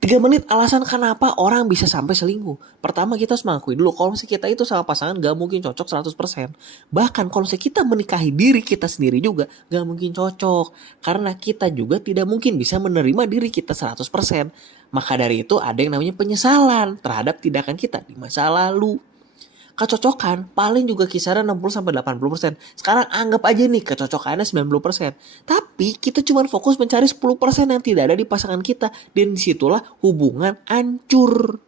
3 menit alasan kenapa orang bisa sampai selingkuh. Pertama kita harus mengakui dulu kalau misalnya kita itu sama pasangan gak mungkin cocok 100%. Bahkan kalau misalnya kita menikahi diri kita sendiri juga gak mungkin cocok. Karena kita juga tidak mungkin bisa menerima diri kita 100%. Maka dari itu ada yang namanya penyesalan terhadap tindakan kita di masa lalu. Kecocokan paling juga kisaran 60-80%. Sekarang anggap aja nih kecocokannya 90%. Tapi kita cuma fokus mencari 10% yang tidak ada di pasangan kita. Dan disitulah hubungan hancur.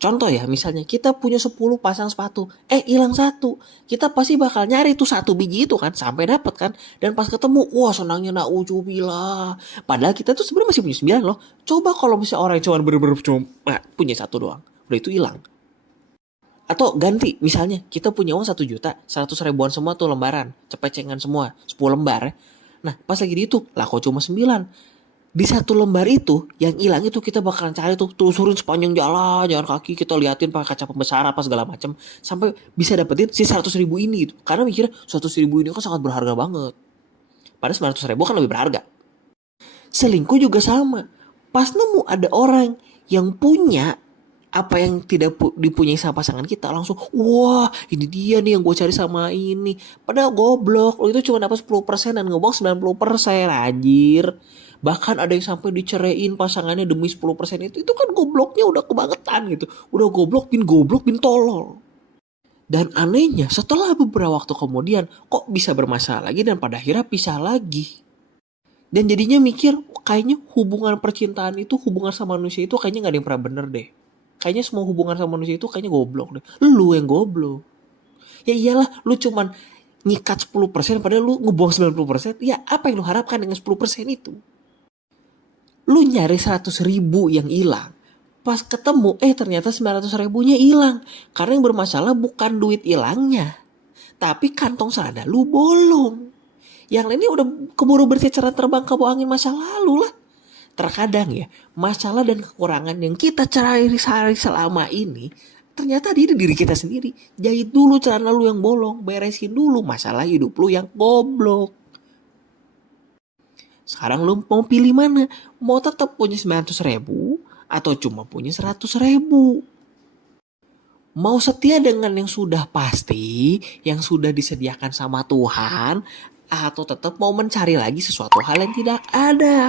Contoh ya, misalnya kita punya 10 pasang sepatu, hilang satu. Kita pasti bakal nyari tuh satu biji itu kan, sampai dapet kan. Dan pas ketemu, wah senangnya na'udzubillah. Padahal kita tuh sebenarnya masih punya 9 loh. Coba kalau misalnya orang yang cuma bener-bener cuma punya satu doang, udah itu hilang. Atau ganti, misalnya kita punya uang 1 juta, 100 ribuan semua tuh lembaran, cepecengan semua, 10 lembar ya. Nah pas lagi dihitung, lah kok cuma 9. Di satu lembar itu, yang hilang itu kita bakalan cari tuh, telusurin sepanjang jalan kaki, kita liatin pakai kaca pembesar apa segala macam sampai bisa dapetin si 100 ribu ini gitu. Karena mikirnya 100 ribu ini kan sangat berharga banget. Padahal 900 ribu kan lebih berharga. Selingkuh juga sama. Pas nemu ada orang yang punya apa yang tidak dipunyai sama pasangan kita, langsung wah ini dia nih yang gue cari sama ini. Padahal goblok, lo itu cuma dapat 10% dan ngebuang 90%, anjir. Bahkan ada yang sampai diceraiin pasangannya demi 10% itu kan gobloknya udah kebangetan gitu. Udah goblok bin tolol. Dan anehnya setelah beberapa waktu kemudian kok bisa bermasalah lagi dan pada akhirnya pisah lagi. Dan jadinya mikir kayaknya hubungan percintaan itu, hubungan sama manusia itu kayaknya gak ada yang pernah bener deh. Kayaknya semua hubungan sama manusia itu kayaknya goblok deh. Lu yang goblok. Ya iyalah lu cuman nyikat 10% padahal lu ngebuang 90%. Ya apa yang lu harapkan dengan 10% itu? Lu nyari 100 ribu yang hilang. Pas ketemu ternyata 900 ribunya hilang. Karena yang bermasalah bukan duit hilangnya, tapi kantong selada lu bolong. Yang lainnya udah keburu berceceran terbang ke bawah angin masa lalu lah. Terkadang ya, masalah dan kekurangan yang kita cari selama ini ternyata di diri kita sendiri. Jahit dulu celana lu yang bolong, beresin dulu masalah hidup lu yang goblok. Sekarang lu mau pilih mana? Mau tetap punya 900 ribu atau cuma punya 100 ribu? Mau setia dengan yang sudah pasti, yang sudah disediakan sama Tuhan, atau tetap mau mencari lagi sesuatu hal yang tidak ada?